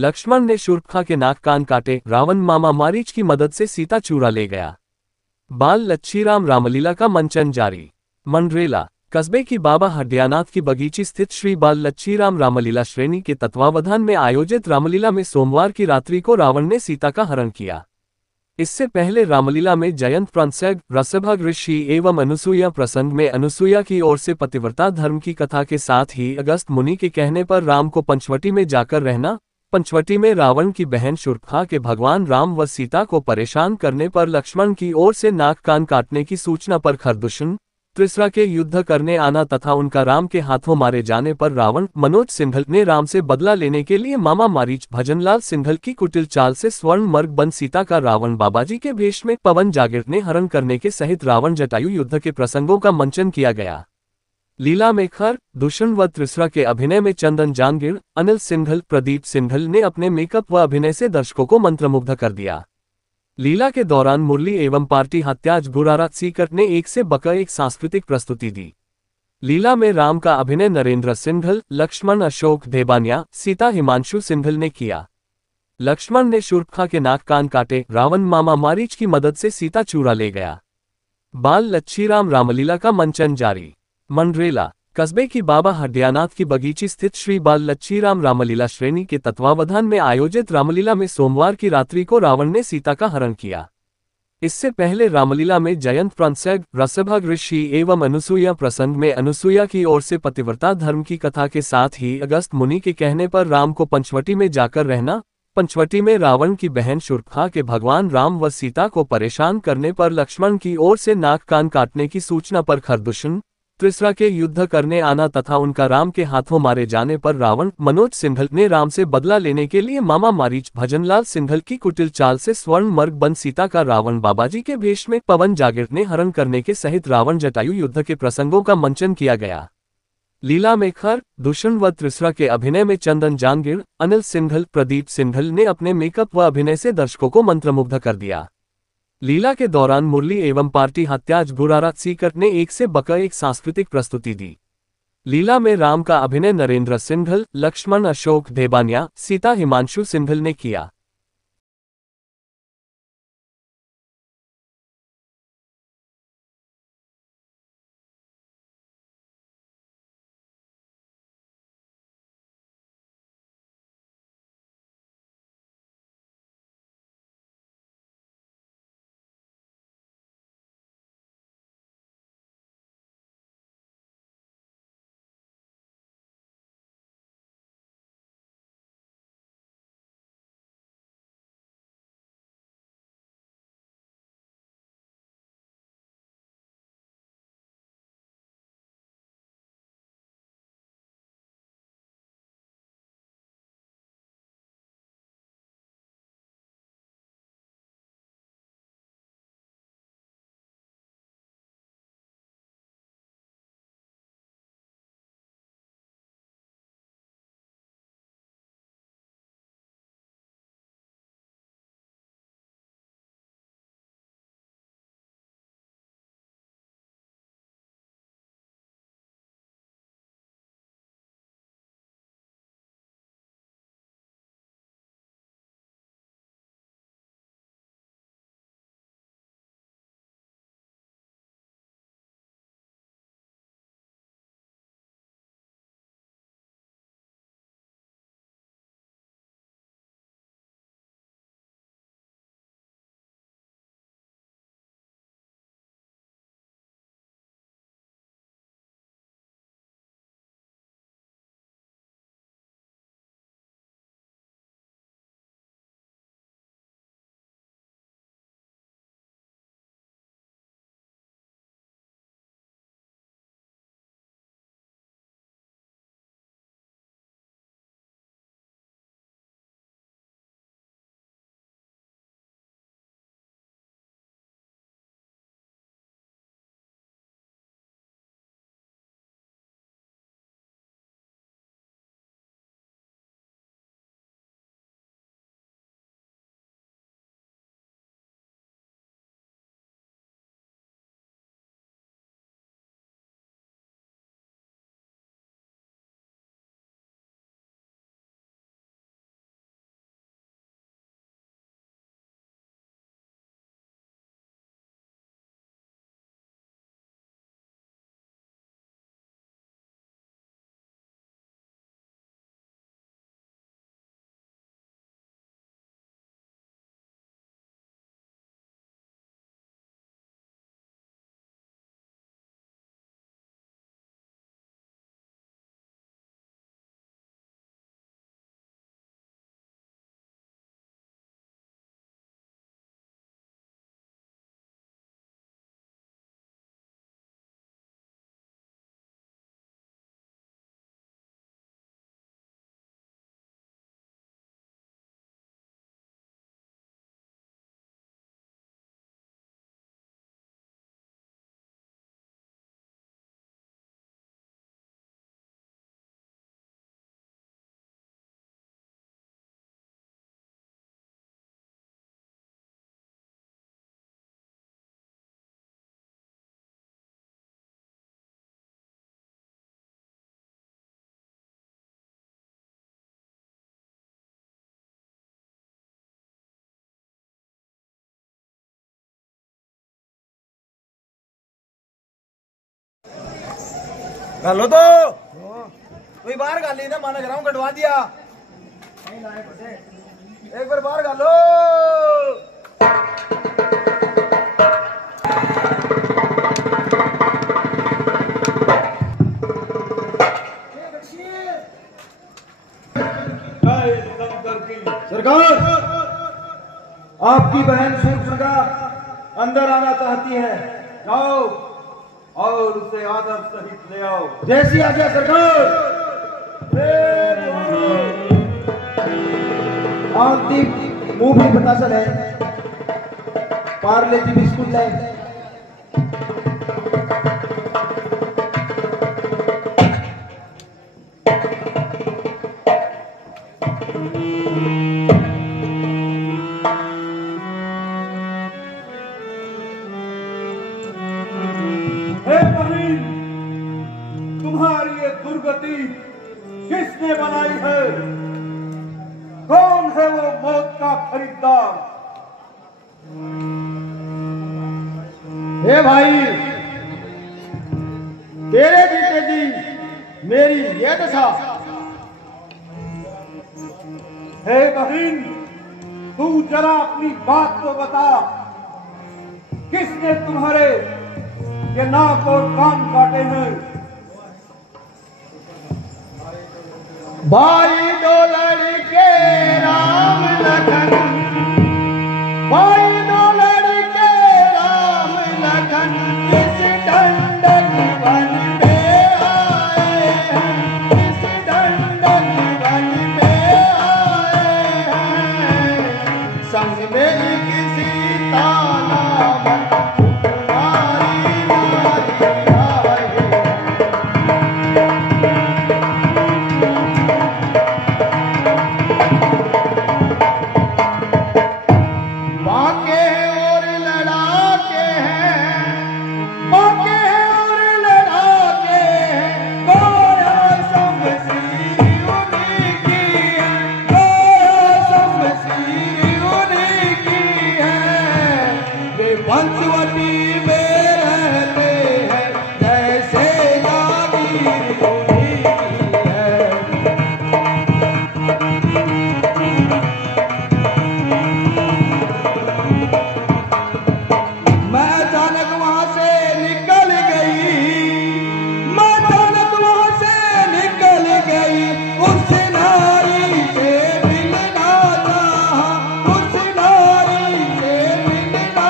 लक्ष्मण ने शूर्पणखा के नाक कान काटे, रावण मामा मारीच की मदद से सीता चुरा ले गया। बाल लच्छीराम रामलीला का मंचन जारी। मंडरेला कस्बे की बाबा हड्डियानाथ की बगीची स्थित श्री बाल लच्छीराम रामलीला श्रेणी के तत्वावधान में आयोजित रामलीला में सोमवार की रात्रि को रावण ने सीता का हरण किया। इससे पहले रामलीला में जयंत प्रंसग रसभग ऋषि एवं अनुसूया प्रसंग में अनुसूया की ओर से पतिव्रता धर्म की कथा के साथ ही अगस्त मुनि के कहने पर राम को पंचवटी में जाकर रहना, पंचवटी में रावण की बहन शूर्पणखा के भगवान राम व सीता को परेशान करने पर लक्ष्मण की ओर से नाक कान काटने की सूचना पर खरदूषण त्रिसरा के युद्ध करने आना तथा उनका राम के हाथों मारे जाने पर रावण मनोज सिंघल ने राम से बदला लेने के लिए मामा मारीच भजनलाल सिंघल की कुटिल चाल से स्वर्ण मर्ग बन सीता का रावण बाबाजी के भेष में पवन जागीर ने हरण करने के सहित रावण जटायु युद्ध के प्रसंगों का मंचन किया गया। लीला में खर दूषण व त्रिसरा के अभिनय में चंदन जांगीर, अनिल सिंघल, प्रदीप सिंघल ने अपने मेकअप व अभिनय से दर्शकों को मंत्रमुग्ध कर दिया। लीला के दौरान मुरली एवं पार्टी हत्याज गुरारात सीकर ने एक से बका एक सांस्कृतिक प्रस्तुति दी। लीला में राम का अभिनय नरेंद्र सिंघल, लक्ष्मण अशोक देबानिया, सीता हिमांशु सिंघल ने किया। लक्ष्मण ने शूर्पणखा के नाक कान काटे, रावण मामा मारीच की मदद से सीता चुरा ले गया। बाल लच्छीराम रामलीला का मंचन जारी। मंडरेला कस्बे की बाबा हड्डियानाथ की बगीची स्थित श्री बाल लच्छीराम रामलीला श्रेणी के तत्वावधान में आयोजित रामलीला में सोमवार की रात्रि को रावण ने सीता का हरण किया। इससे पहले रामलीला में जयंत प्रंसग रसभग ऋषि एवं अनुसूया प्रसंग में अनुसूया की ओर से पतिव्रता धर्म की कथा के साथ ही अगस्त मुनि के कहने पर राम को पंचवटी में जाकर रहना, पंचवटी में रावण की बहन शूर्पणखा के भगवान राम व सीता को परेशान करने पर लक्ष्मण की ओर से नाक कान काटने की सूचना पर खरदूषण त्रिसरा के युद्ध करने आना तथा उनका राम के हाथों मारे जाने पर रावण मनोज सिंघल ने राम से बदला लेने के लिए मामा मारीच भजनलाल सिंघल की कुटिल चाल से स्वर्ण मर्ग बन सीता का रावण बाबाजी के भेष में पवन जागीर ने हरण करने के सहित रावण जटायु युद्ध के प्रसंगों का मंचन किया गया। लीला में खर दूषण व त्रिसरा के अभिनय में चंदन जांगीर, अनिल सिंघल, प्रदीप सिंघल ने अपने मेकअप व अभिनय से दर्शकों को मंत्रमुग्ध कर दिया। लीला के दौरान मुरली एवं पार्टी हत्याज गुरारात सीकर ने एक से बका एक सांस्कृतिक प्रस्तुति दी। लीला में राम का अभिनय नरेंद्र सिंघल, लक्ष्मण अशोक देबानिया, सीता हिमांशु सिंघल ने किया। गालो तो कोई बाहर गाली ना माना ग्राम कटवा दिया एक बार बाहर गालो सरकार आपकी बहन शूर्पणखा अंदर आना चाहती है। जाओ और उसे आदर सहित ले आओ। जैसी आज्ञा सरकार। आंटी मुंह भी बतासा है पार्ले जी बिस्कुट ले तुम्हारी ये दुर्गति किसने बनाई है? कौन है वो मौत का खरीदार? हे भाई तेरे जीते जी मेरी ये दशा। हे बहन तू जरा अपनी बात तो बता। किसने तुम्हारे ये नाक और कान काटे हैं? भाई दो लड़के राम लखन भाई दो लड़के राम लखन इस दंडक वन में आए हैं इस दंडक वन में आए हैं संग में किसी ताना पंचवटी में रहते हैं जैसे जागीर उन्हीं की है। मैं अचानक वहां से निकल गई मैं अचानक वहां से निकल गई उस नारी से मिलना चाहा उस नारी से मिलना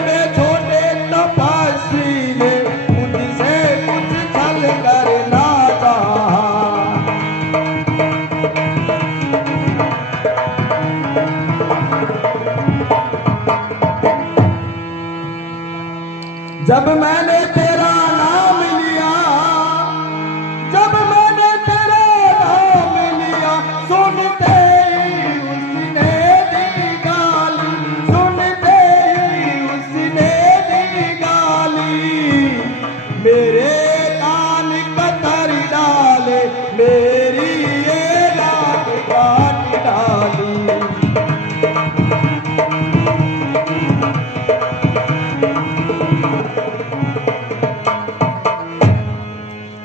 में छोटे तपस्वी ने मुझसे कुछ छल करना चाहा। जब मैंने तेरा नाम लिया जब मैंने तेरा नाम लिया सुनते ही उसने दी गाली सुनते ही उसने दी गाली मेरे कान कतर डाले मेरी ये नाक काट डाली।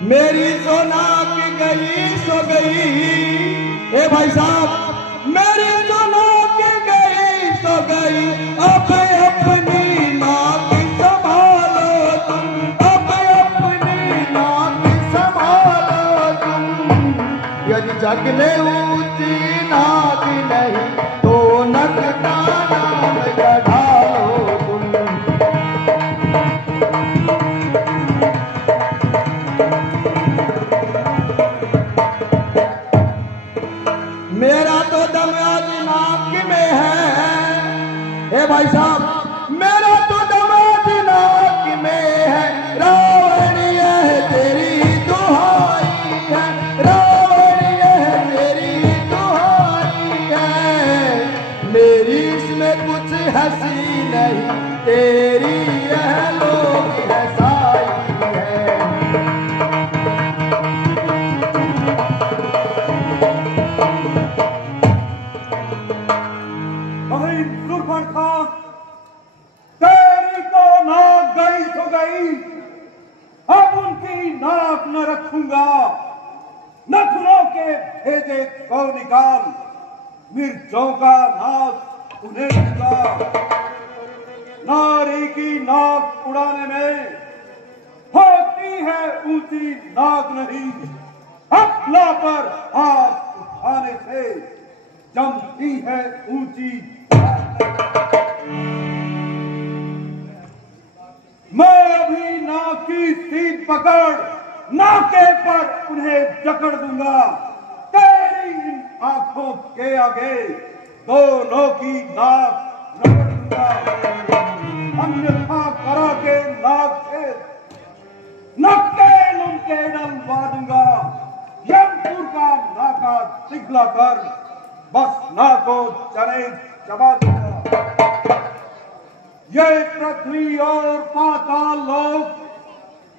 मेरी तो नाक गई सो गई ए भाई साहब मेरी तो नाक गई सो गई अब अपनी नाक संभालो तुम अब अपनी नाक संभालो तुम। यदि जग में ऊंची नाक नहीं तो नक का नाम कढ़ालो तुम। मेरा तो दम आज नाक में है ए भाई साहब मेरा तो दम आज नाक में है। रावण यह तेरी दुहाई है रावण यह तेरी दुहाई है मेरी इसमें कुछ हंसी नहीं तेरी यह लोग हंसाई है। शूर्पणखा से गौ निकाल, मिर्चों का नाक उन्हें दूंगा। नारी की नाक उड़ाने में होती है ऊंची नाक नहीं, हथला पर हाथ उठाने से जमती है ऊंची। मैं अभी नाक की सीट पकड़ नाके पर उन्हें जकड़ दूंगा। तेरी इन आंखों के आगे दोनों की नाक रगड़ दूंगा। अन्यथा करा के नाक से नक्के उनके डलवा दूंगा। यमपुर का नाका पिघला कर बस नाको चने चबा दूंगा। ये पृथ्वी और पाताल लोग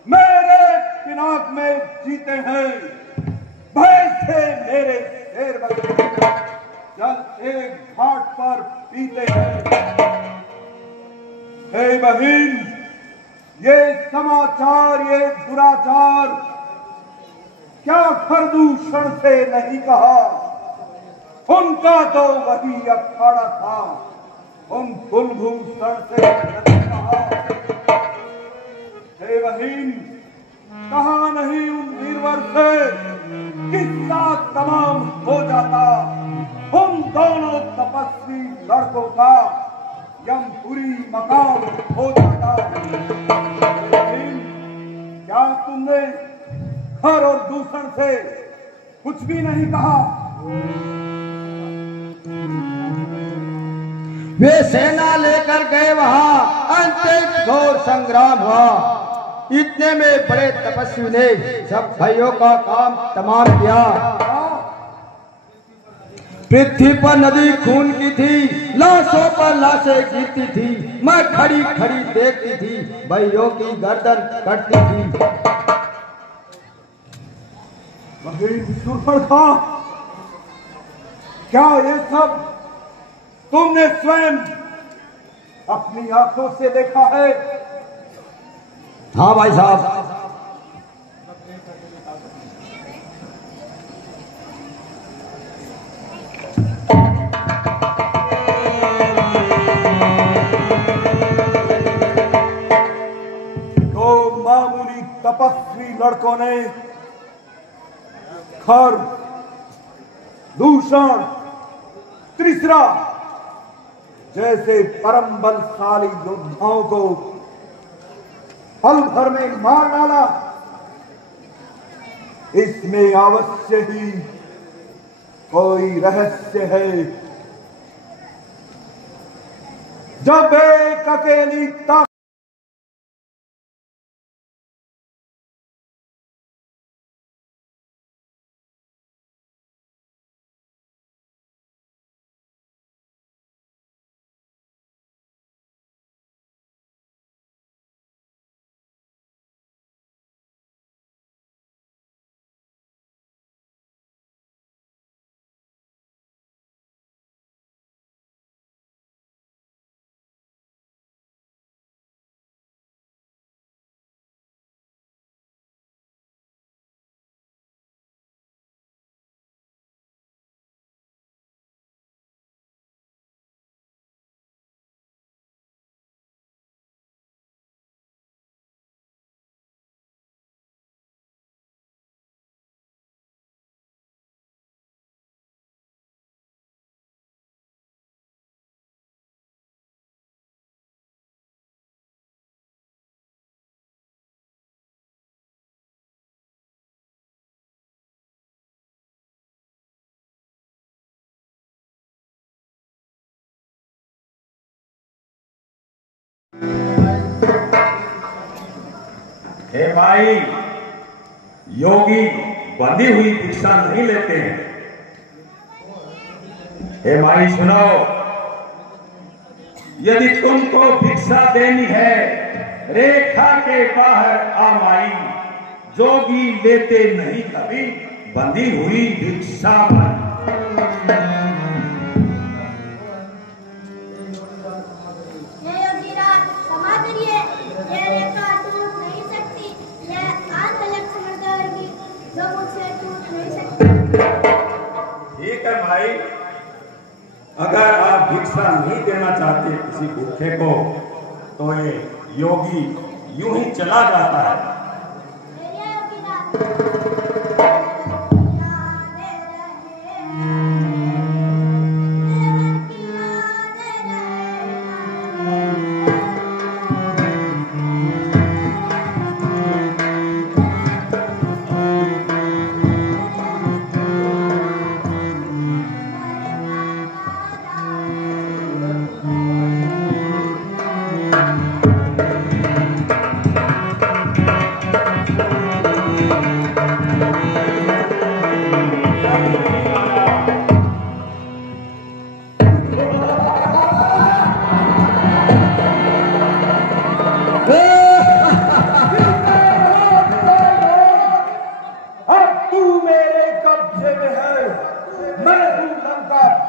मेरे पिनाक में जीते हैं, भय से मेरे शेर बचे जल एक घाट पर पीते हैं। हे बहन, ये समाचार, ये दुराचार क्या खरदूषण से नहीं कहा? उनका तो वही अखाड़ा था, उन कुलभूषण से नहीं कहा। हे बहन, कहा नहीं उन वीरवर से किस्सा तमाम हो जाता, उन दोनों तपस्वी लड़कों का यमपुरी मकाम हो जाता। लेकिन क्या तुमने खर और दूषण से कुछ भी नहीं कहा? वे सेना लेकर गए, वहां अंतिम घोर संग्राम हुआ। इतने में बड़े तपस्वी ने सब भाइयों का काम तमाम किया। पृथ्वी पर नदी खून की थी, लाशों पर लाशें गिरती थी। मैं खड़ी खड़ी देखती थी, भाइयों की गर्दन कटती थी। था क्या ये सब तुमने स्वयं अपनी आंखों से देखा है? हाँ भाई साहब। दो मामूली तपस्वी लड़कों ने खर, दूषण, त्रिसरा जैसे परम बलशाली योद्धाओं को पल भर में मार डाला। इसमें अवश्य ही कोई रहस्य है। जब एक अकेली ताकत हे भाई, योगी बंधी हुई भिक्षा नहीं लेते हैं। हे भाई सुनो, यदि तुमको भिक्षा देनी है, रेखा के बाहर आ माई। जोगी लेते नहीं कभी बंधी हुई भिक्षा पर। भाई, अगर आप भिक्षा नहीं देना चाहते किसी भूखे को, तो ये योगी यूं ही चला जाता है।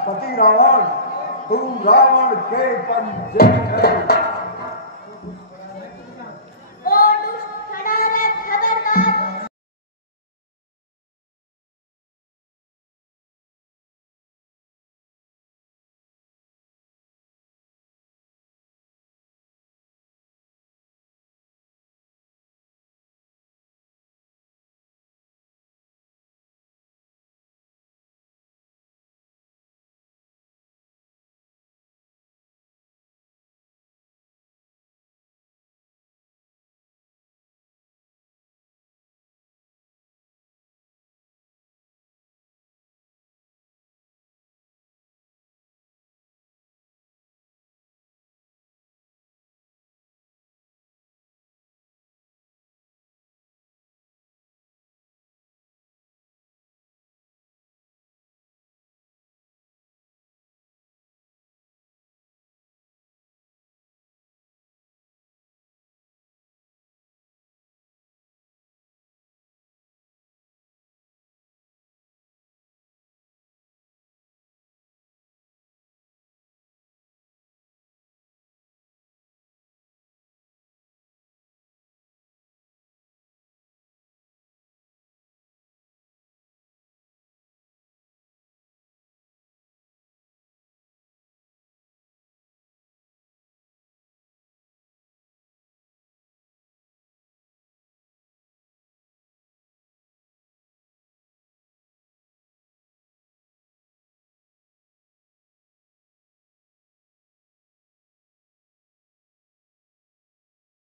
पति रावण, तू रावण के पंजे में है।